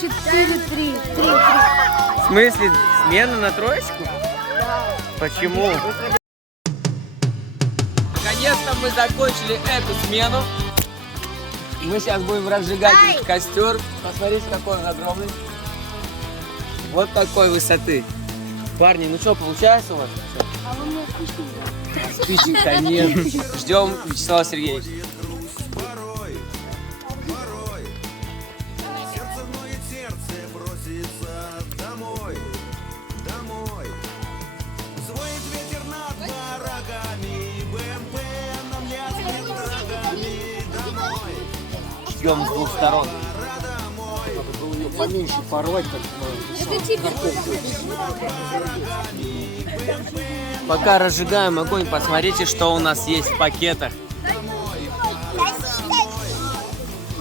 4-3. В смысле, смена на троечку? Почему? Наконец-то мы закончили эту смену. Мы сейчас будем разжигать костер. Посмотрите, какой он огромный. Вот такой высоты. Парни, ну что, получается у вас? А вы мне спички взяли? Спичек-то нет. Ждем Вячеслава Сергеевича. Ждем с двух сторон. Поменьше порвать, как Пока разжигаем огонь, посмотрите, что у нас есть в пакетах.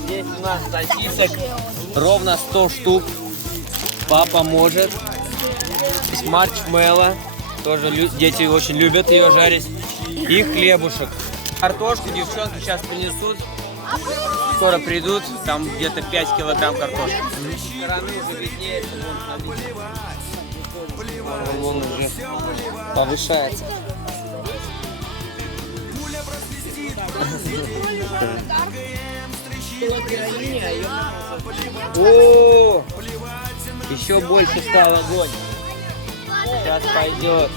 Здесь у нас сосисок ровно 100 штук. Папа может. Здесь маршмеллоу. Тоже дети очень любят ее жарить. И хлебушек. Картошку девчонки сейчас принесут. Скоро придут, там где-то 5 килограмм картошки. С стороны уже виднеется, вон уже повышается. О, еще больше стал огонь. Сейчас пойдет.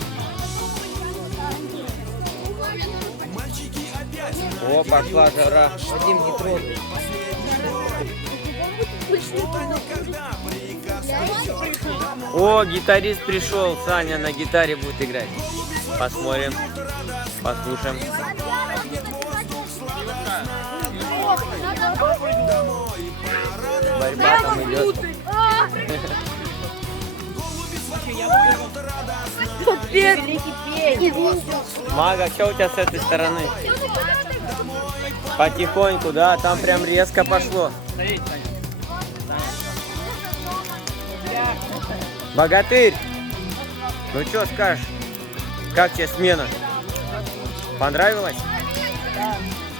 О, пошла жара. Вадим, не трогай. О, гитарист пришел. Саня на гитаре будет играть. Посмотрим, послушаем. Борьба там идет. Мага, что у тебя с этой стороны? Потихоньку, да, там прям резко пошло. Богатырь, ну что скажешь? Как тебе смена? Понравилось?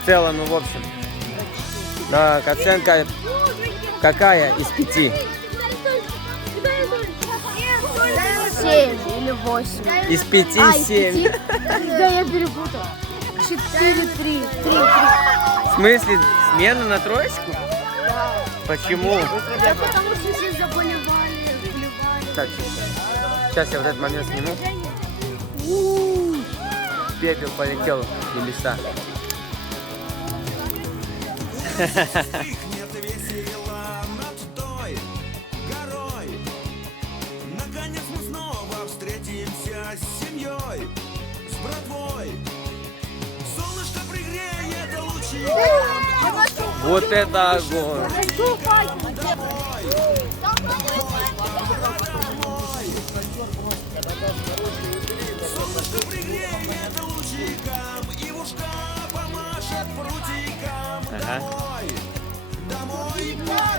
В целом, ну в общем. Так, оценка какая из 5? 7 или 8. Из 5 7. Да, я перепутал. 4-3. В смысле, смена на троечку? Да. Почему? Да потому что все заболевали. Так, сейчас я вот этот момент сниму. Пепел полетел в леса. Наконец мы снова встретимся с семьей, с братвой. Солнышко пригреет лучи. Вот это огонь! Солнышко пригреет лучиком, и в ушка помашет прутиком. Ага. Домой, домой.